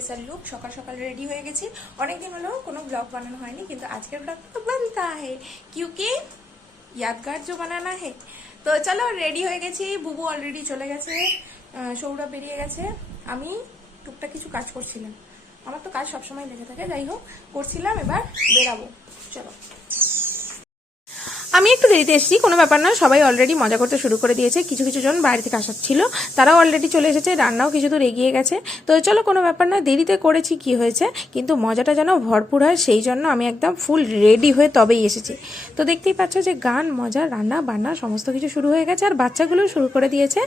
Special look, সকাল সকাল ready হয়ে গেছি। অনেকদিন হলো কোনো ব্লগ বানানো হয়নি, কিন্তু আজকের ব্লগটা তো বানতা হে। কিউকি ইয়াদগার জো বানানা হে। তো চলো রেডি হয়ে গেছি, বুবু অলরেডি চলে গেছে সৌরভ বেরিয়ে গেছে। আমি টুকটা কিছু কাজ করছিলাম। আমার তো কাজ সবসময় লেগে থাকে, যাই হোক, করছিলাম, এবার বেরাবো। চলো। আমি একটু দেরিতে এসেছি, কোনো ব্যাপার না। সবাই অলরেডি মজা করতে শুরু করে দিয়েছে। কিছু কিছু জন বাইরে থেকে আসার ছিল। তারাও অলরেডি চলে এসেছে। রান্নাও কিছু দূর এগিয়ে গেছে। তো চলো, কোনো ব্যাপার না, দেরিতে করেছি কি হয়েছে, কিন্তু মজাটা যেন ভরপুর হয়, সেই জন্য আমি একদম ফুল রেডি হয়ে তবেই এসেছি। তো দেখতেই পাচ্ছ যে গান, মজা, রান্না, বান্না, সমস্ত কিছু শুরু হয়ে গেছে, আর বাচ্চাগুলো শুরু করে দিয়েছে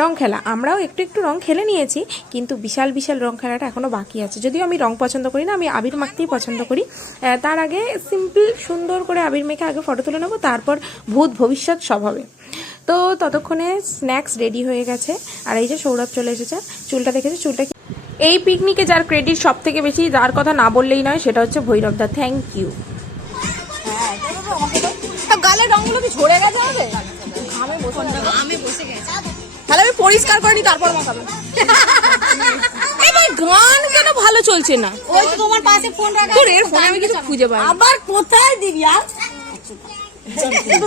রং খেলা। আমরাও একটু একটু রং খেলে নিয়েছি, কিন্তু বিশাল বিশাল রং খেলাটা এখনও বাকি আছে। যদিও আমি রং পছন্দ করি না, আমি আবির মাখতেই পছন্দ করি। তার আগে সিম্পল সুন্দর করে আবির মেখে আগে ফটো তুলে নেব তারপর ভূত ভবিষ্যৎ সব হবে। তো ততক্ষণে স্ন্যাক্স রেডি হয়ে গেছে। আর এই যে সৌরভ চলে এসেছে। চুলটা দেখেছে? চুলটা এই পিকনিকে যার ক্রেডিট সব থেকে বেশি যার কথা না বললেই নয় সেটা হচ্ছে ভৈরব দা। থ্যাংক ইউ গালের রঙগুলো কি ঝরে গেছে আমাদের? আমি বসে গেছি। তাহলে আমি পরিষ্কার করিনি তারপর মাখাবো এই গান কেন ভালো চলছে না? ওই তোমার পাশে ফোন রাখা তোর এর ফোনে আমি কিছু খুঁজে পাই আবার কোথায় দিবি আর?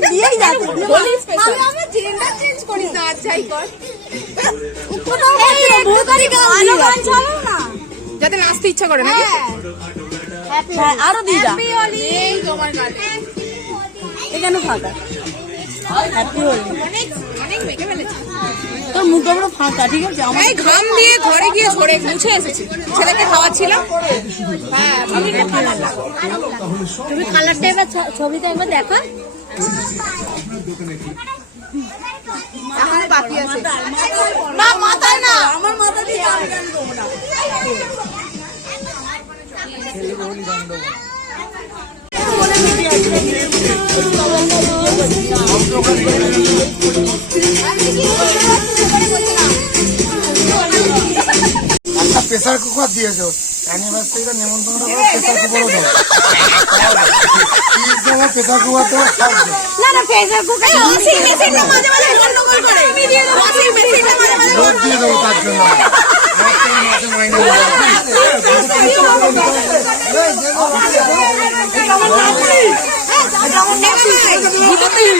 দিয়েই আমি আমার জেন্ডার চেঞ্জ করি না যাই কর। যাতে নাচতে ইচ্ছা করে নাকি? হ্যাঁ। আরও দিদি যা এই তোমার এখানে ফাঁকা। হ্যাপি হোলি অনেক অনেক মেখে ফেলেছি তোর মুখটা পুরো ফাঁকা ঠিক আছে? আমার এই ঘাম দিয়ে ঘরে গিয়ে ঝরে মুছে এসেছি। ছেলেকে খাওয়াচ্ছিলাম। হ্যাঁ কালার তুমি কালারটা এবার ছবিটা একবার দেখা বাকি আছে। না মাথায় না। আমার মাথা দিয়ে না। প্রেসার কুকার দিয়েছ? অ্যানিভার্সারিটা নেমন্তন্ন করে প্রেসার কুকারও দেবো কি সময় প্রেসার কুকার দেবো সব দেবো। না না প্রেসার কুকার ওয়াশিং মেশিনটা মাঝে মাঝে গন্ডগোল করে। আমি দিয়ে দেবো। ওয়াশিং মেশিনটা মাঝে মাঝে রোদ দিয়ে দেবো তার জন্য। মাসে মাসে মাইনে দেবো।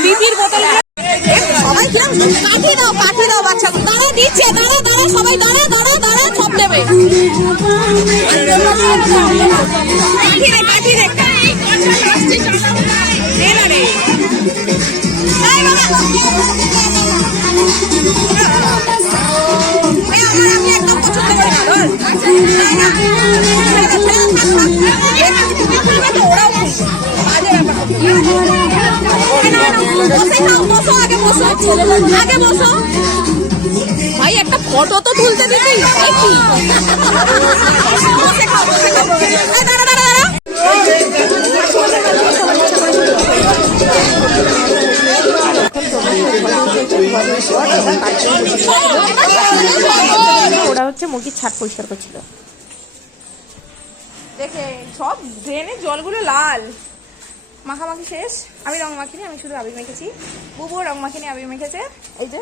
বিপির বোতল সবাই কিরম? কাঠি দাও কাঠি দাও বাচ্চা দাঁড়া দিচ্ছে দাঁড়া দাঁড়া সবাই বসে খাও, বসো, আগে বসো। আগে বসো। ভাই একটা ফটো তো তুলতে দিবি। কি? ওরা হচ্ছে মুরগির ছাট পরিষ্কার করছিল। দেখে সব ড্রেনের জলগুলো লাল। মাখামাখি শেষ। আমি রং মাখিনি আমি শুধু আবির মেখেছি। বুবু রং মাখিনি আবির মেখেছে। এই যে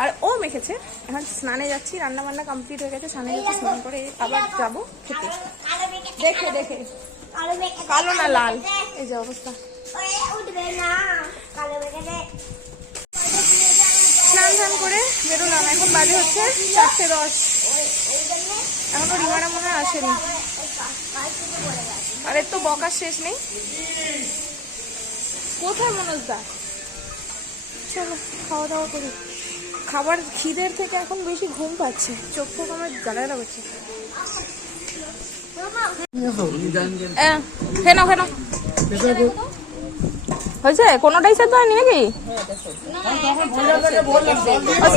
আর ও মেখেছে। এখন স্নানে যাচ্ছি রান্না বান্না কমপ্লিট হয়ে গেছে, স্নানে যাচ্ছি, স্নান করে আবার যাব খেতে। দেখে দেখে। কালো না লাল? এই যে অবস্থা। স্নান টান করে বেরোলাম। এখন বাজে হচ্ছে চারটে দশ। এখনও রিমারা মনে হয় আসেনি। আর তো বকার শেষ নেই। কোথায় মনোজ দা? চলো, খাওয়া দাওয়া করি। খাবার খিদের থেকে এখন বেশি ঘুম পাচ্ছে। চোখ ফোক আমার জ্বালায় করছে কেন কেন হয়েছে? কোনোটাই সেদ্ধ হয়নি নাকি?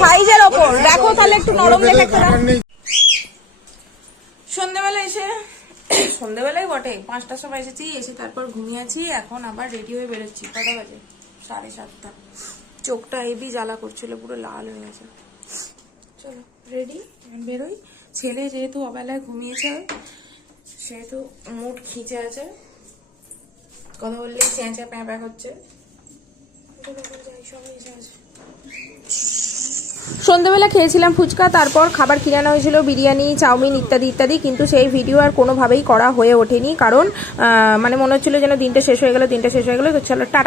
সাইজের ওপর। দেখো তাহলে একটু নরম দাও। সন্ধেবেলা এসে সন্ধেবেলায় বটে। পাঁচটার সময় এসেছি, এসে তারপর ঘুমিয়েছি এখন আবার রেডি হয়ে বেরোচ্ছি। কটা বাজে? সাড়ে সাতটা। চোখটা হেভি জ্বালা করছিল, পুরো লাল হয়ে গেছে। চলো রেডি বেরোই। ছেলে যেহেতু অবেলায় ঘুমিয়েছে, সেহেতু মুড খিচে আছে। কথা বললেই চেঁচা প্যাঁ প্যাঁ হচ্ছে। সন্ধেবেলা খেয়েছিলাম ফুচকা, তারপর খাবার কিনে আনা হয়েছিল, বিরিয়ানি, চাউমিন ইত্যাদি ইত্যাদি, কিন্তু সেই ভিডিও আর কোনোভাবেই করা হয়ে ওঠেনি। কারণ মানে মনে হচ্ছিল যেন দিনটা শেষ হয়ে গেল, দিনটা শেষ হয়ে গেল, তো চলো, টাটা।